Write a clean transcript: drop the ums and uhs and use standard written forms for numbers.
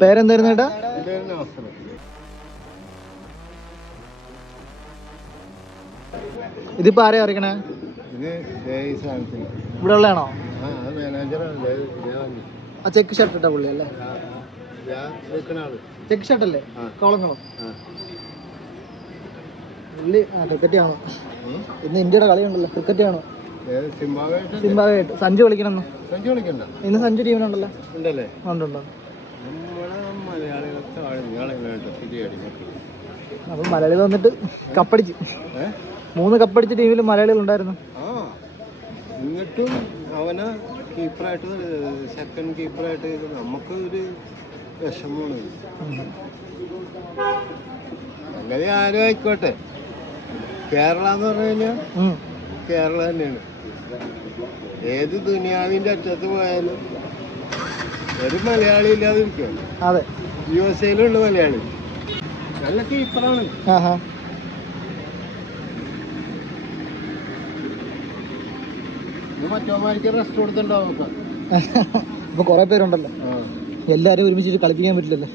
പേരെന്തായിരുന്നു ചേട്ടാ? ഇതിപ്പോ ആരെയാ അറിയിക്കണേ? ഇവിടെ ഉള്ളതാണോ? ആ ചെക്ക് ഷർട്ട് ഇട്ട പുള്ളി അല്ലേ? ചെക്ക് ഷർട്ട് അല്ലേ? കോളങ്ങളും പുള്ളി ക്രിക്കറ്റ് കാണോ? ഇന്ന് ഇന്ത്യയുടെ കളിയുണ്ടല്ലോ, ക്രിക്കറ്റ് കാണോ? സിംബാബ്വേയായിട്ട് സഞ്ജു കളിക്കണം. ഇന്ന് സഞ്ജു ടീമിനുണ്ടല്ലോ. ഉണ്ട്. അപ്പൊ മലയാളികൾ വന്നിട്ട് കപ്പടിച്ച് 3 കപ്പടിച്ച ടീമിൽ മലയാളികൾ ഉണ്ടായിരുന്നു. എന്നിട്ടും അവനെ കീപ്പറായിട്ട് സെക്കൻഡ് കീപ്പറായിട്ട് നമുക്ക് ഒരു വിഷമമാണ്. അങ്ങനെ ആരും ആയിക്കോട്ടെ, കേരള എന്ന് പറഞ്ഞു കഴിഞ്ഞാൽ കേരള തന്നെയാണ്. ഏത് ദുനിയാവിന്റെ അറ്റത്ത് പോയാലും ഒരു മലയാളി ഇല്ലാതിരിക്കും. അതെ, USA-ലുള്ള മലയാളി നല്ല കീപ്പറാണ്. മറ്റോമാർക്ക് റെസ്റ്റ് കൊടുത്തിട്ടുണ്ടാവും. ഇപ്പൊ കൊറേ പേരുണ്ടല്ലോ, എല്ലാരും ഒരുമിച്ചിട്ട് കളിപ്പിക്കാൻ പറ്റില്ലല്ലോ.